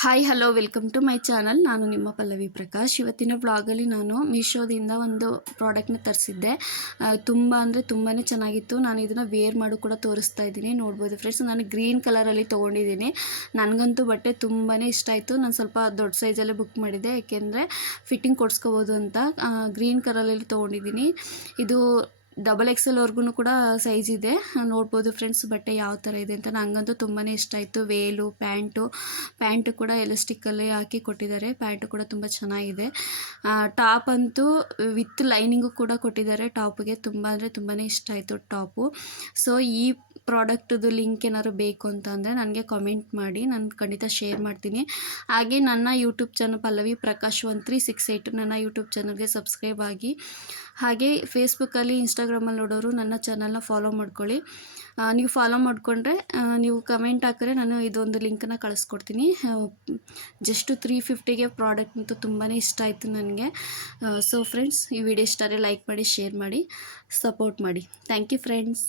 Hi hello welcome to my channel. ನಾನು ನಿಮ್ಮ ಪಲ್ಲವಿ ಪ್ರಕಾಶ್. ಇವತ್ತಿನ ವ್ಲಾಗಲ್ಲಿ ನಾನು ಮೀಶೋದಿಂದ ಒಂದು ಪ್ರಾಡಕ್ಟ್ನ ತರಿಸಿದ್ದೆ. ತುಂಬ ಅಂದರೆ ತುಂಬಾ ಚೆನ್ನಾಗಿತ್ತು. ನಾನು ಇದನ್ನು ವೇರ್ ಮಾಡು ಕೂಡ ತೋರಿಸ್ತಾ ಇದ್ದೀನಿ, ನೋಡ್ಬೋದು ಫ್ರೆಂಡ್ಸ್. ನಾನು ಗ್ರೀನ್ ಕಲರಲ್ಲಿ ತೊಗೊಂಡಿದ್ದೀನಿ. ನನಗಂತೂ ಬಟ್ಟೆ ತುಂಬಾ ಇಷ್ಟ ಆಯಿತು. ನಾನು ಸ್ವಲ್ಪ ದೊಡ್ಡ ಸೈಜಲ್ಲೇ ಬುಕ್ ಮಾಡಿದ್ದೆ, ಏಕೆಂದರೆ ಫಿಟ್ಟಿಂಗ್ ಕೊಡಿಸ್ಕೋಬೋದು ಅಂತ. ಗ್ರೀನ್ ಕಲರಲ್ಲಿ ತೊಗೊಂಡಿದ್ದೀನಿ. ಇದು XXL ಕೂಡ ಸೈಜ್ ಇದೆ. ನೋಡ್ಬೋದು ಫ್ರೆಂಡ್ಸ್ ಬಟ್ಟೆ ಯಾವ ಥರ ಇದೆ ಅಂತ. ನನಗಂತೂ ತುಂಬಾ ಇಷ್ಟ ಆಯಿತು. ವೇಲು ಪ್ಯಾಂಟು ಕೂಡ ಎಲಾಸ್ಟಿಕ್ಕಲ್ಲಿ ಹಾಕಿ ಕೊಟ್ಟಿದ್ದಾರೆ. ಪ್ಯಾಂಟು ಕೂಡ ತುಂಬ ಚೆನ್ನಾಗಿದೆ. ಟಾಪ್ ಅಂತೂ ವಿತ್ ಲೈನಿಂಗು ಕೂಡ ಕೊಟ್ಟಿದ್ದಾರೆ. ಟಾಪಿಗೆ ತುಂಬ ಅಂದರೆ ತುಂಬಾ ಇಷ್ಟ ಆಯಿತು ಟಾಪು. ಸೊ ಈ ಪ್ರಾಡಕ್ಟದು ಲಿಂಕ್ ಏನಾದ್ರು ಬೇಕು ಅಂತ ಅಂದರೆ ನನಗೆ ಕಾಮೆಂಟ್ ಮಾಡಿ, ನಾನು ಖಂಡಿತ ಶೇರ್ ಮಾಡ್ತೀನಿ. ಹಾಗೆ ನನ್ನ ಯೂಟ್ಯೂಬ್ ಚಾನಲ್ ಪಲ್ಲವಿ ಪ್ರಕಾಶ್ 1368 ನನ್ನ ಯೂಟ್ಯೂಬ್ ಚಾನಲ್ಗೆ ಸಬ್ಸ್ಕ್ರೈಬ್ ಆಗಿ. ಹಾಗೆ ಫೇಸ್ಬುಕ್ಕಲ್ಲಿ ಇನ್ಸ್ಟಾಗ್ರಾಮಲ್ಲಿ ನೋಡೋರು ನನ್ನ ಚಾನಲ್ನ ಫಾಲೋ ಮಾಡ್ಕೊಳ್ಳಿ. ನೀವು ಫಾಲೋ ಮಾಡಿಕೊಂಡ್ರೆ ನೀವು ಕಮೆಂಟ್ ಹಾಕಿದ್ರೆ ನಾನು ಇದೊಂದು ಲಿಂಕನ್ನು ಕಳಿಸ್ಕೊಡ್ತೀನಿ. ಜಸ್ಟ್ 350ಗೆ ಪ್ರಾಡಕ್ಟ್ ಅಂತೂ ತುಂಬಾ ಇಷ್ಟ ಆಯಿತು ನನಗೆ. ಸೊ ಫ್ರೆಂಡ್ಸ್, ಈ ವಿಡಿಯೋ ಇಷ್ಟ ಆದರೆ ಲೈಕ್ ಮಾಡಿ, ಶೇರ್ ಮಾಡಿ, ಸಪೋರ್ಟ್ ಮಾಡಿ. Thank you friends.